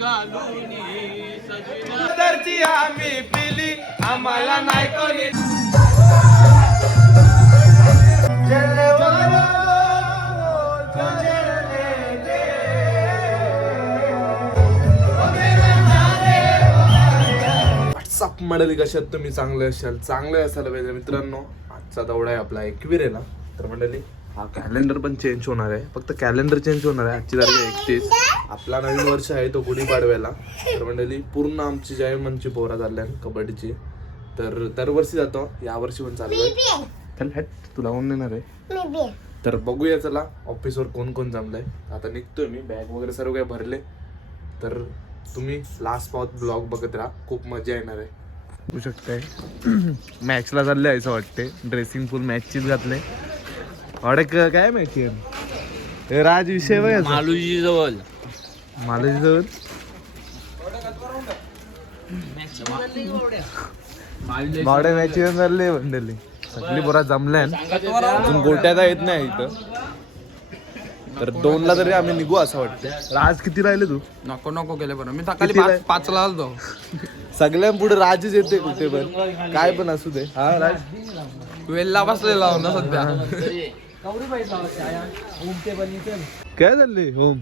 घालून सजविला आम्ही पिली आम्हाला नाही कोणी व्हॉट्सअप मंडळी कशात तुम्ही चांगले असाल? चांगले असायला पाहिजे मित्रांनो. आजचा दौडा आहे आपला एकविरेला तर मंडळी हा कॅलेंडर पण चेंज होणार आहे. फक्त कॅलेंडर चेंज होणार आहे आजची तारीख आहे एकतीस. आपला नवीन वर्ष आहे तो गुढीपाडव्याला तर मंडळी पूर्ण आमची जयमनची पोरा चालल्या कबड्डीची. तर दरवर्षी जातो. यावर्षी पण चालू आहे. चल हॅट. तुला लावून देणार आहे. तर बघूया चला ऑफिसवर कोण कोण जमलंय. आता निघतोय मी. बॅग वगैरे सर्व काही भरले. तर तुम्ही लास्ट पावत ब्लॉग बघत राहा. खूप मजा येणार आहे. बघू शकताय. मॅचला चालले आहे असं वाटते ड्रेसिंग फुल मॅचचीच घातले अडक काय मॅच आहे? राज विषय बघ मालुजी जवळ. मला जवळ? बावड्या मॅच चालले मंडळी. सगळी बरा जमल्या अजून गोट्याचा येत नाही इथं. तर दोन ला तरी आम्ही निघू असं वाटतं राज किती राहिले तू? नको नको केले बरं मी सकाळी पाच पाचला आलतो. सगळ्यां पुढे राजच येते कुठे पण. काय पण असू दे. हा राज? वेल्ला बसलेला ना सध्या. काय चालले होम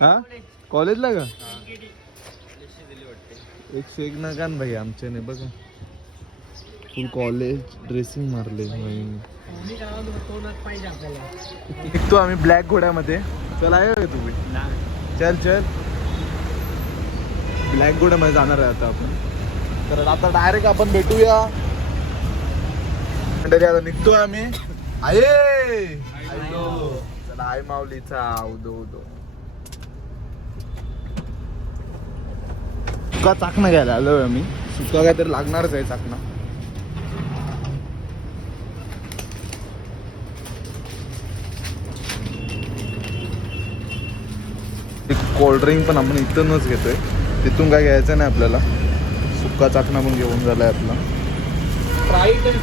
हा? कॉलेजला का एकशे एक नका ना भाई आमच्याने बघा। फुल कॉलेज ड्रेसिंग मारले निघतो आम्ही ब्लॅक घोड्यामध्ये। चल आहे का तुम्ही चल चल। ब्लॅक घोड्यामध्ये जाणार आहे आता आपण. तर आता डायरेक्ट आपण भेटूया. मंडळी आता निघतोय आम्ही. आहे. चला आय माऊलीचा उदो उदो. सुका चाकणं घ्यायला आलोय आम्ही. सुका काहीतरी लागणारच आहे चाकणं. कोल्ड्रिंक पण आपण इथूनच घेतोय. तिथून काय घ्यायचं नाही आपल्याला. सुका चाकणा पण घेऊन झालाय आपला. फ्राईड अँड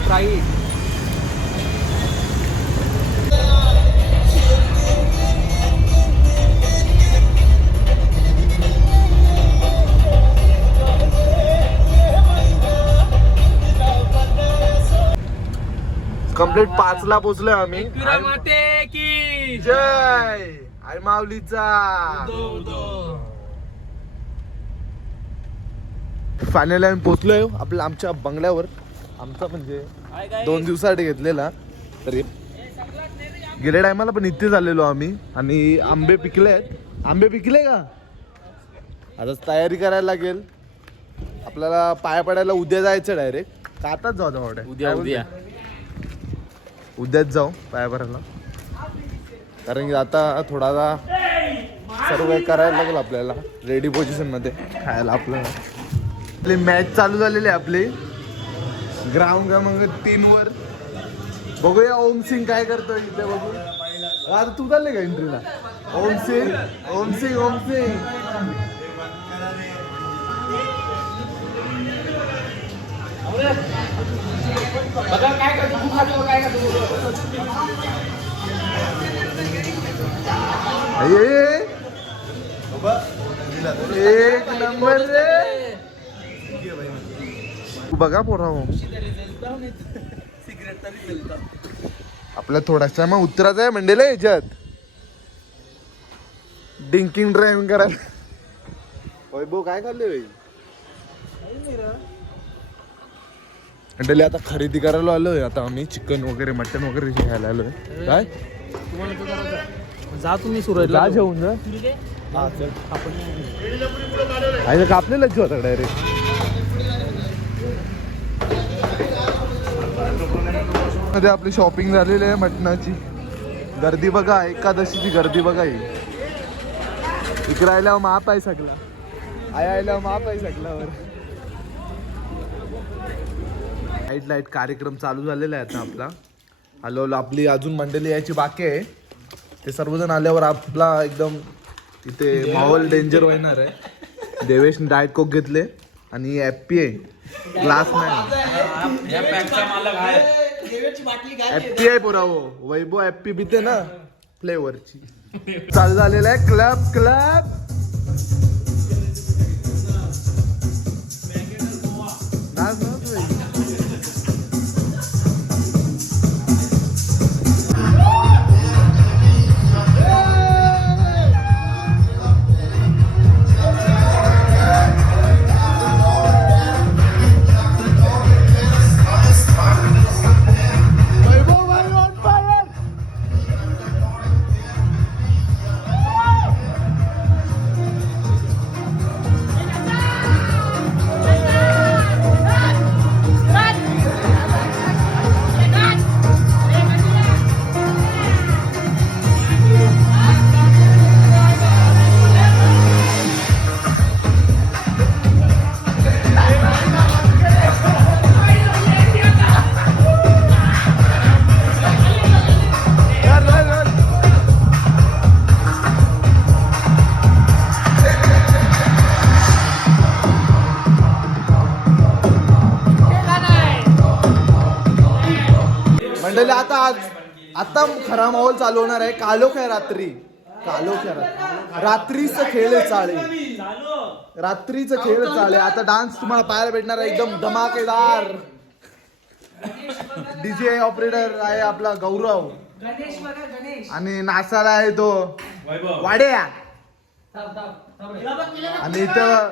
कंप्लीट पाच ला पोचलोय आम्ही. माते की जय. आई माऊलीचा. फायनली आम्ही पोचलोय आपल्या आमच्या बंगल्यावर. आमचा म्हणजे दोन दिवसासाठी घेतलेला. तरी गेल्या टायमाला पण इथे झालेलो आम्ही. आणि आंबे पिकले आहेत. आंबे पिकले का? आता तयारी करायला लागेल. आपल्याला पाया पडायला उद्या जायचं डायरेक्ट का आताच जाऊ उद्या उद्या. उद्याच जाऊ पायाभराला कारण की आता थोडासा सर्व काही करायला लागेल आपल्याला रेडी पोझिशनमध्ये खायला आपल्याला आपली मॅच चालू झालेली आहे आपली. ग्राउंड क्रमांक तीन वर. बघूया ओम सिंग काय करतोय इथे बघू. आता तू चालले का एंट्रीला ओम सिंग ओम सिंग ओम सिंग. ये, ये. एक नंबर रे. तू बघा पोरा हो. आपल्या थोडासा मग उतरायचं आहे मंडेला याच्यात. डिंकिंग ड्रायव्हिंग करायला. वैभव काय खाल्ले बाई? मंडळी आता खरेदी करायला आलोय. आता आम्ही चिकन वगैरे मटन वगैरे घ्यायला आलोय. काय? जा तुम्ही जा जेवून जा. आहे कापलेला जीव आता डायरेक्टमध्ये आपली शॉपिंग झालेली आहे मटणाची. गर्दी बघा एकादशीची गर्दी बघा ही. इकडे आल्यावर माप आहे सगळा. आय आल्यावर माप आहे सगळ्यावर. लाइट लाइट कार्यक्रम चालू झालेला आहे आता आपला. हॅलो आपली अजून मंडळी यायची बाकी आहे. ते सर्वजण आल्यावर आपला एकदम इथे माहोल डेंजर होणार आहे. देवेशने डायट कोक घेतले आणि हॅप्पी आहे. ग्लास नाही. हॅप्पी आहे. पुरा हो. वैभव हॅप्पी बीते ना. फ्लेवरची चालू झालेला आहे. Club club Nada. मंडळी आता आज आता खरा माहोल चालू होणार आहे. कालोख्या रात्री. कालोख्या रात्री. रात्रीचं खेळ चाळे रात्रीचं खेळ चाळे आता डान्स तुम्हाला पाहायला भेटणार आहे. एकदम धमाकेदार. डीजे ऑपरेटर आहे आपला गौरव. आणि नासाला आहे तो. वाड्या. आणि इथं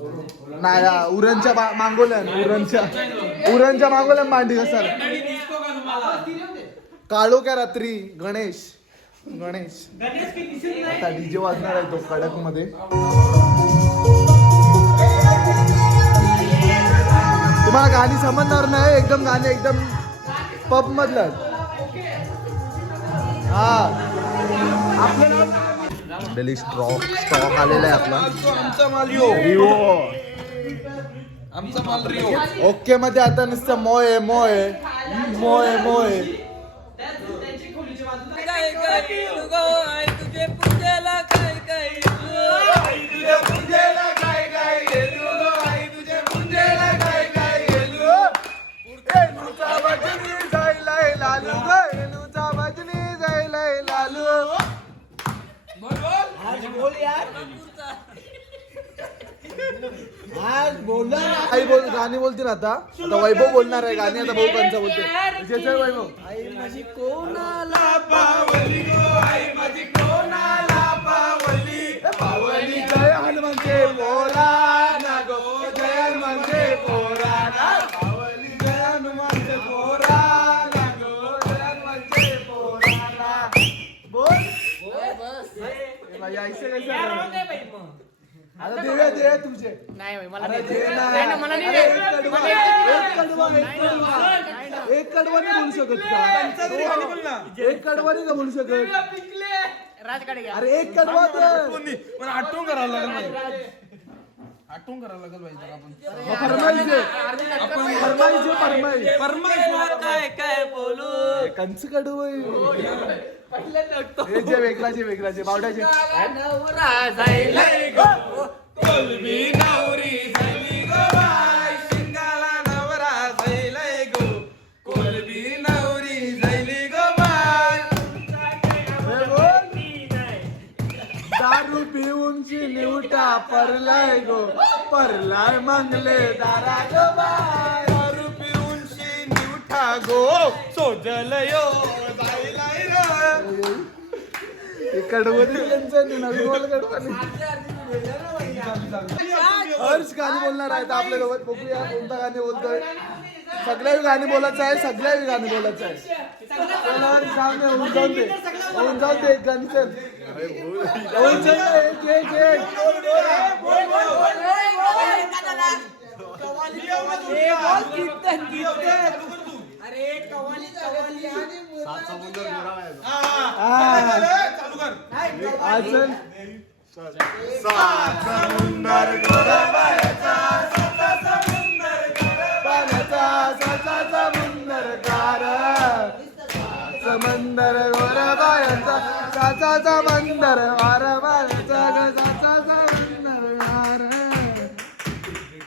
नाही उरणच्या बा- उरणच्या. उरणच्या मागोलन मांडी सर. काळो का रात्री गणेश. गणेश. आता डीजे वाजणार आहे तो कडकमध्ये तुम्हाला गाणी समजणार नाही एकदम गाणी एकदम पब मधलं. हा. आपल्याला दिल्ली स्टॉक स्टॉक आलेला आहे आपला. ओके मध्ये आता नुसतं मोय मोय. मोय मोय. आई बोल गाणी बोलतील आता. आता वैभव बोलणार आहे गाणी आता भाऊ कंचा बोलते जे चल वैभव पावली जय हनुमंते पोरा ना गो तुझे. अरे दे ना. अरे एक कडवा, एक कडवा, एक कडवा. एक कडवा. नाही बोलू शकत का? एक कडवा नाही का बोलू शकत? अरे एक कडवा तर. पण आठवून करायला लागेल पाहिजे आठवून करायला लागेल पाहिजे आपण. फरमाईश आहे. फरमाईश आहे, फरमाईश. काय काय बोलू? कंच कडू आहे. हे जे वेगळाचे वेगळाचे बावड्याचे. नवरा दारू पिऊन निवटा परलाय गो. परलाय मंगले दारा गो बाय दारू पिऊन शिनी उठा गो. सोजल यो जायलाय रे. हे कडवं त्यांचं नवीन वालं कडवं हर्ष गाणी बोलणार आहेत आपल्यासोबत बघूया कोणता गाणी बोलतोय. सगळ्या गाणी बोलायचं आहे सगळ्या गाणी बोलायचं आहे. जाऊन दे, होऊन जाऊन दे. होऊन जाऊन दे एक गाणी चल होऊन चल एक साचा समंदर गोर साचा समंदर वार साचा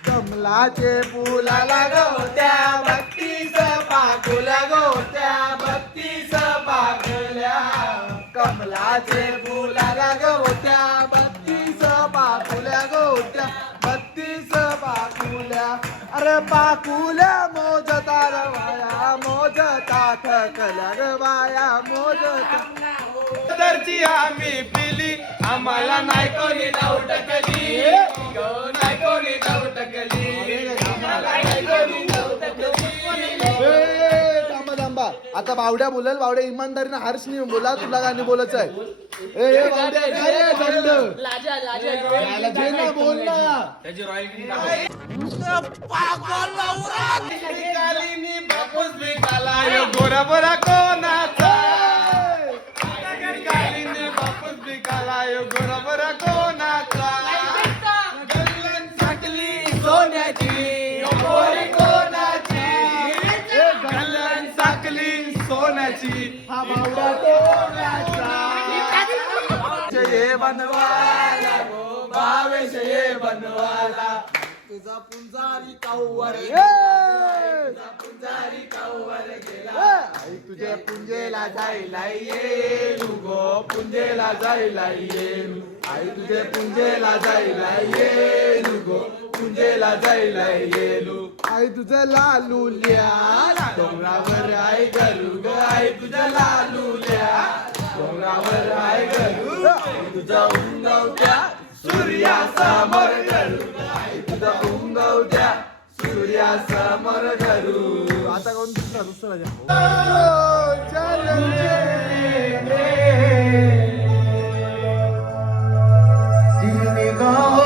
कमलाचे फुलाला गोत्या भक्तीस पाकुल्या गोत्या भक्तीस पाकल्या. कमलाचे फुलाला गोत्या गोत्या भक्तीच पाकुल्या अरे पाकुल्या मोजता बाया मोजता थकल्या बाया मोजता. दरची आम्ही पिली आम्हाला नाही कोणी डाऊट कली नाही कोणी डाऊट कली आम्हाला नाही कोणी थांबा थांबा आता बावड्या बोलेल बावड्या इमानदारीने हर्ष नाही बोला तुला गाणी बोलायचं आहे? ए, ए बावड्या काय रे दंड याला दे ना बोल ना. त्याची बापूस गोरा बोरा कोणाचा कालीनी बापूस बिकाला यो गोरा बोरा कोणाचा? हा बावडा कोणाचा ये बनवाला. गो भावेश ये बनवाला तुझा पुंजारी काऊवर आई तुझे पुंजेला जायला येलू गो पुंजेला जायला येलू आई तुझे पुंजेला जायला येलू गो. पुंजेला जायला येलू. आई तुझं लालूल्या डोंगरावर आई गरू ग. आई तुझं लालूल्या डोंगरावर आई गरू तुझं उंगवत्या सूर्यासमोर गरू आई तुझं उंगवत्या सूर्यासमोर गरू आता कोण दुसरा दुसरा ये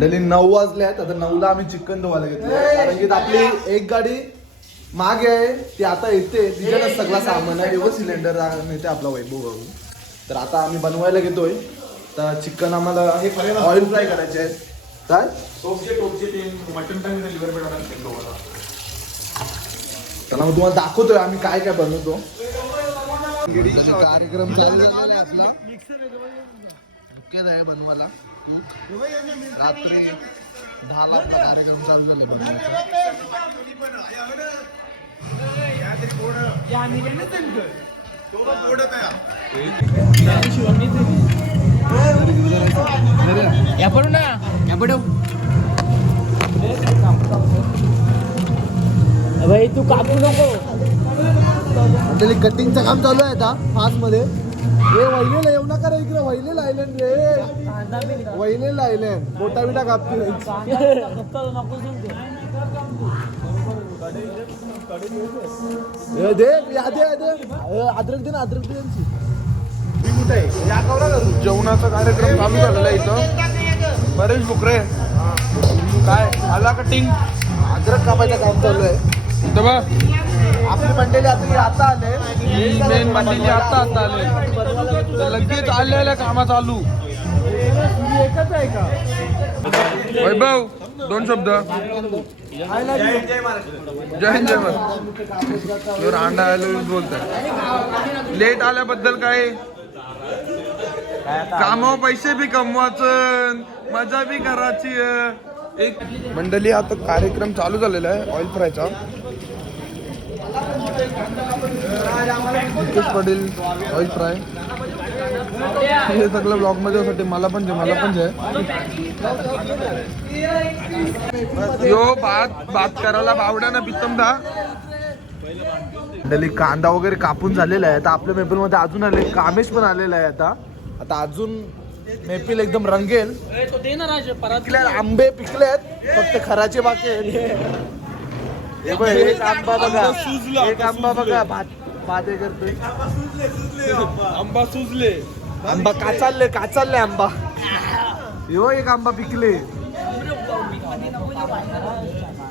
मंडळी नऊ वाजले आहेत. आता नऊला आम्ही चिकन धुवायला घेतलं कारण की आपली एक गाडी मागे आहे. ती आता येते. तिच्याकडे सगळा सामान आहे. एवढं सिलेंडर नेते आपला वैभव भाऊ. तर आता आम्ही बनवायला घेतोय. तर चिकन आम्हाला ऑइल फ्राय करायचे आहे काय? तर मग तुम्हाला दाखवतोय आम्ही काय काय बनवतो. कार्यक्रम चालू झालेला आहे आपला. आहे बनवायला. रात्री दहा लाख कार्यक्रम चालू झाले बनवायचे भाई तू कापू नको. कटिंगचं काम चालू आहे आता फास्टमध्ये. हे वैलेला येऊ नका रे इकडे वैलेला आयलंड रे. वैलेला आयलंड मोठा बिटा कापतील हे दे या दे या दे हे अद्रक दे ना अद्रक दे यांची. जेवणाचा कार्यक्रम चालू झालेला आहे इथं. बरेच बुकरे. काय? आला कटिंग अद्रक कापायचं काम चालू आहे. इथं बघ. आपली मंडळी आता आता आले. मेन मंडळी आता आता आले. लगेच आलेल्या कामा चालू एकच आहे का वैभव दोन शब्द. जय हिंद जय महाराज रांडा बोलताय. लेट आल्याबद्दल काय? काम हो, पैसे बी कमवायचं मजा बी करायची एक मंडळी आता कार्यक्रम चालू झालेला आहे ऑइल फ्रायचा निकेश ऑइल फ्राय हे सगळं ब्लॉगमध्ये साठी मला पण जे मला पण जे. यो भात भात करायला बावड्यानं पितम दा. मंडळी कांदा वगैरे कापून झालेला आहे. आता आपल्या मेपलमध्ये अजून आले कामेश पण आलेला आहे आता. आता अजून मेपील एकदम रंगेल. ना आंबे पिकले आहेत फक्त खराचे बाकी हे एक आंबा बघा. एक आंबा बघा भात भात हे करतोय. आंबा सुजले. आंबा काचालले काचालले आंबा? यो एक आंबा पिकले.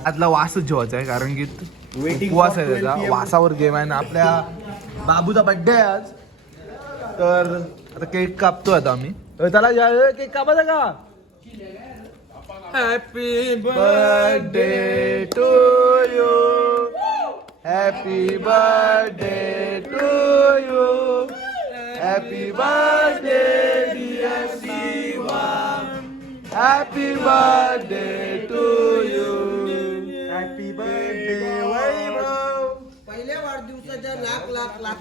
आतला वासच जेवायचा आहे कारण की उपवास आहे त्याचा. वासावर गेम आहे ना आपल्या बाबूचा बड्डे आहे आज. तर आता केक कापतोय आता आम्ही. त्याला या- केक कापायचा का happy birthday to you happy birthday to you happy birthday happy birthday to you happy birthday Vaibhav पहिल्या वाढदिवसाच्या लाख लाख लाख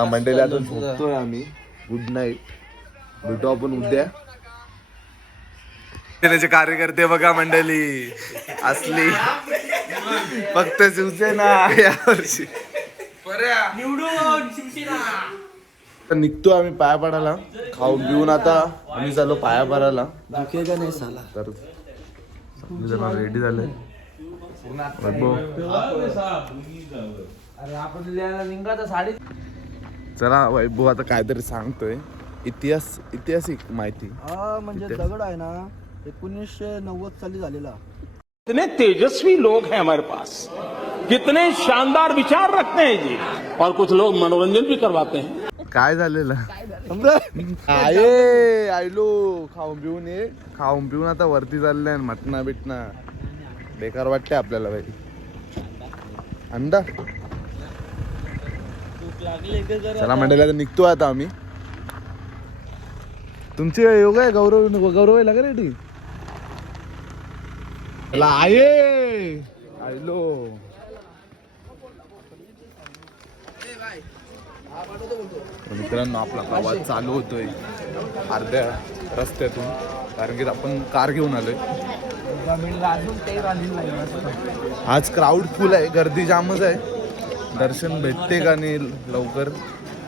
चला मंडळी आता झोपतोय आम्ही. गुड नाईट भेटू आपण उद्या. सेनेचे कार्यकर्ते बघा मंडळी. असली. फक्त शिवसेना यावर्षी तर निघतो आम्ही पाया पडायला. खाऊन पिऊन आता आम्ही चाललो पाया पडायला. तर जण रेडी झाले. वैभव चला वैभव आता काहीतरी सांगतोय. इतिहास ऐतिहासिक माहिती. हा म्हणजे दगड आहे ना एकोणीसशे नव्वद साली झालेला. कितने तेजस्वी लोग हैं हमारे पास। कितने शानदार विचार रखते हैं जी। और कुछ लोग मनोरंजन भी करवाते हैं। काय झालेलं? आये आयलो खाऊन पिऊन ये. खाऊन पिऊन आता वरती चाललंय मटणा बिटना बेकार वाटते आपल्याला भाई अंडा? चला मंडळी आता निघतो आता आम्ही. तुमचे योग आहे? गौरव गौरव आहे रेडी चला आये! आयलो. तर मित्रांनो आपला प्रवास चालू होतोय. अर्ध्या रस्त्यातून. कारण की आपण कार घेऊन आलोय. आज क्राऊड फुल आहे गर्दी जामच आहे. दर्शन भेटते का नाही लवकर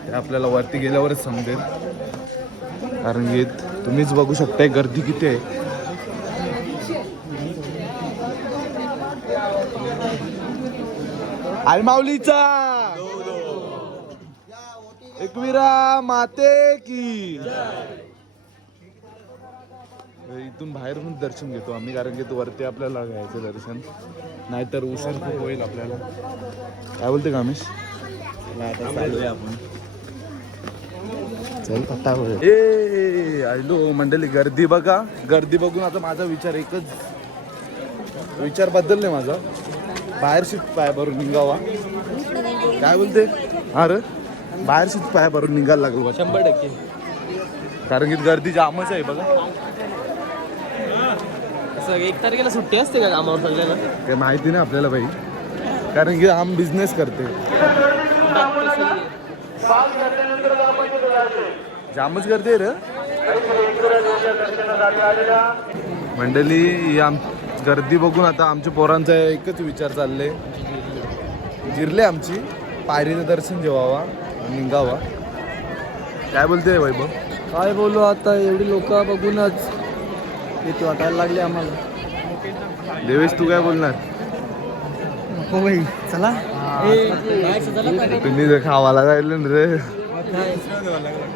ते आपल्याला वरती गेल्यावरच समजेल. कारण की तुम्हीच बघू शकताय गर्दी किती आहे. आलमावलीचा! एकविरा माते की! इथून बाहेरून दर्शन घेतो आम्ही कारण की तो वरती आपल्याला घ्यायचं दर्शन. नाहीतर उशीर खूप होईल आपल्याला. काय बोलते कामेश आपण. चल पट्टा ए आयलो मंडळी गर्दी बघा. गर्दी बघून आता माझा विचार एकच. विचार बदलले माझा. बाहेर शिफ्ट पाय भरून निघावा. काय बोलते? हा रे? बाहेरशीच पाय भरून निघायला लागलो शंभर टक्के. कारण की गर्दी जामच आहे बघा. एक तारखेला सुट्टी असते का कामावर सगळ्यांना? काही माहिती नाही आपल्याला भाई कारण की आम बिझनेस करते. जामच गर्दी आहे रे. मंडळी ही आम गर्दी बघून आता आमच्या पोरांचा एकच विचार चालले जिरले आमची. पायरीचं दर्शन जेवावा आणि निघावा. काय बोलते वैभव? काय बोलू आता? एवढी लोक बघूनच. भीती वाटायला लागली आम्हाला. देवेश तू काय बोलणार? नको भाई चला. तुम्ही जर खावाला जायला ना रे.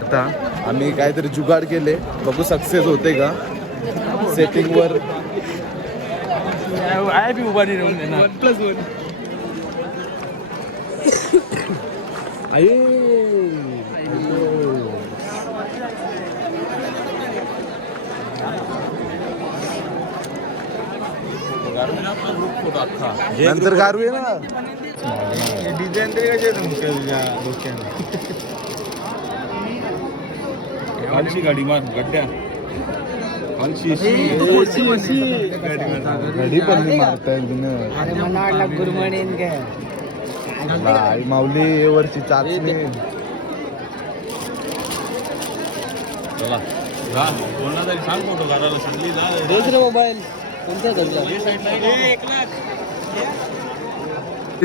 आता आम्ही काहीतरी जुगाड केले. बघू सक्सेस होते का? सेटिंग वर. आहे बी उभा प्लस वन नंतर गारू आहे ना? डिझाईन तरी कशी तुमच्या तुझ्या डोक्यानं खालची गाडी मार गड्ड्या खालची घडी पण मी मारताय आई माऊली हे वर्षी चाचणी चला. जा कोणाला सांग जा. रोज रे मोबाईल.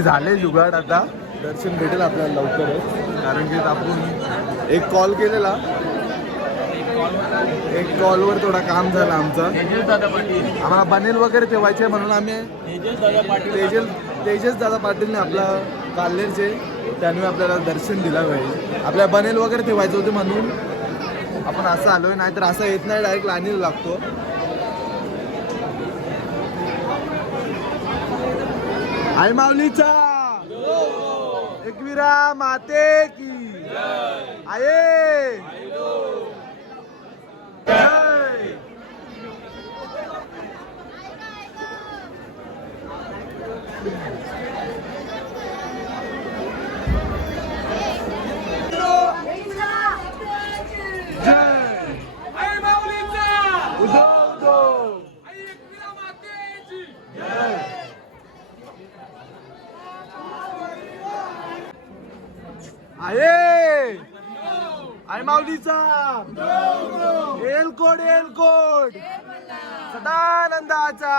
झाले जुगाड आता. दर्शन भेटेल आपल्याला लवकरच कारण की आपण एक कॉल केलेला. एक कॉलवर थोडा काम झालं आमचं. आम्हाला बनेल वगैरे ठेवायचे म्हणून आम्ही तेजस तेजस दादा पाटीलने आपला काल्लेरचे त्याने आपल्याला दर्शन दिला पाहिजे आपल्या बनेल वगैरे ठेवायचं होते म्हणून. आपण असं आलोय नाहीतर असं येत नाही डायरेक्ट लाईनीला लागतो. आई माऊलीचा. एकविरा माते की. आये. Thank you आई माऊलीचा एलकोड एलकोड सदानंदाचा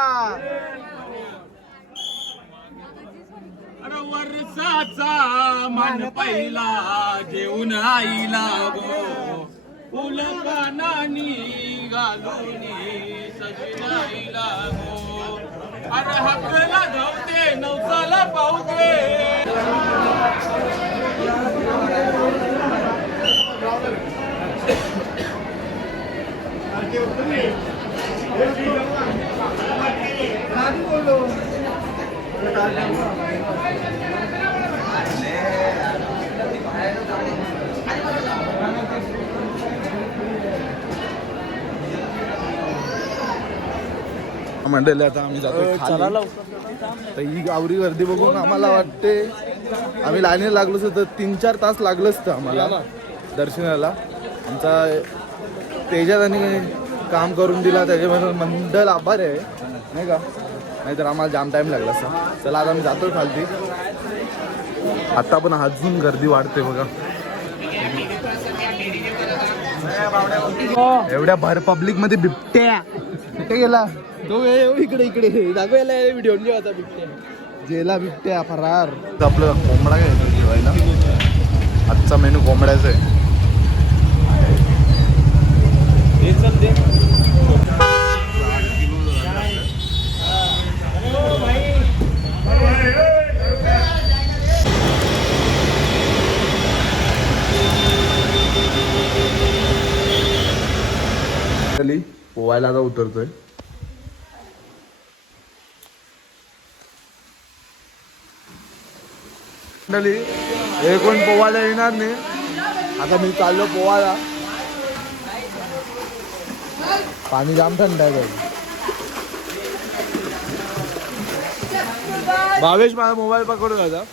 अरे वर्षाचा पान पहिला घेऊन आईला गो. फुल कानानी घालून सजून गो. अरे हक्कला धावते नवसाला पावते. मंडळी आता आम्ही जातो खाली. तर ही गावरी गर्दी बघून आम्हाला वाटते आम्ही लाईनीला लागलो असतो तर तीन चार तास लागलं असतं आम्हाला दर्शनाला. आमचा तेजादाने काम करून दिला त्याच्याबरोबर मंडळ आभार आहे नाही का? नाहीतर आम्हाला जाम टाइम लागला असता. चला आता आम्ही जातो खालती. आता पण अजून गर्दी वाढते बघा. एवढ्या भर पब्लिकमध्ये बिबट्या. कुठे गेला? तो इकडे इकडे. दाखवायला व्हिडिओ जेवायचा बिबट्या. जेला बिबट्या फरार. आपलं कोंबडा घ्यायचा जेवायला. आजचा मेनू कोंबड्याचा आहे. पोवायला आता उतरतोय. मंडळी हे कोण पोवायला येणार नाही. आता मी चाललो पोवायला. पाणी जाम थंड आहे बाई. भावेश माझा मोबाईल पकडून दादा.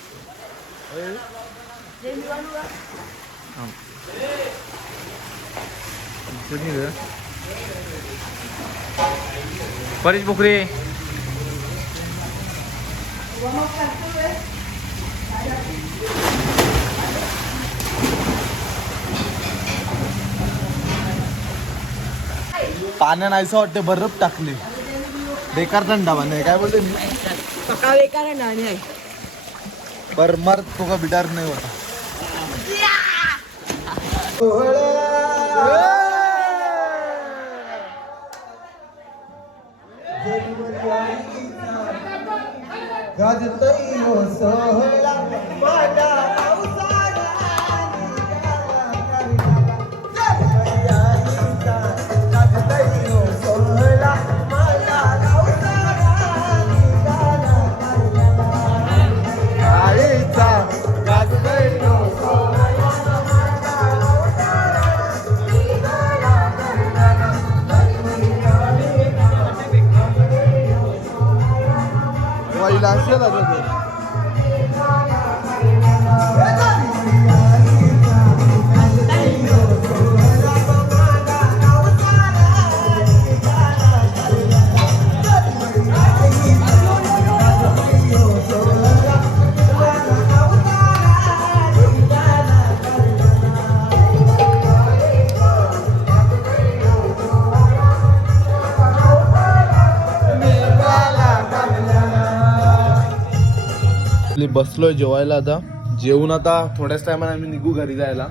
परेश बोकरे. पाण्या नाहीसं वाटते बर्फ टाकली. बेकार थंडा पाणी काय बोलते मी? सकाळी नाणी आहे पर मर तो का बिडार नाही होता. Guarda बसलोय जेवायला आता. जेवून आता थोड्याच टायमाने आम्ही निघू घरी जायला.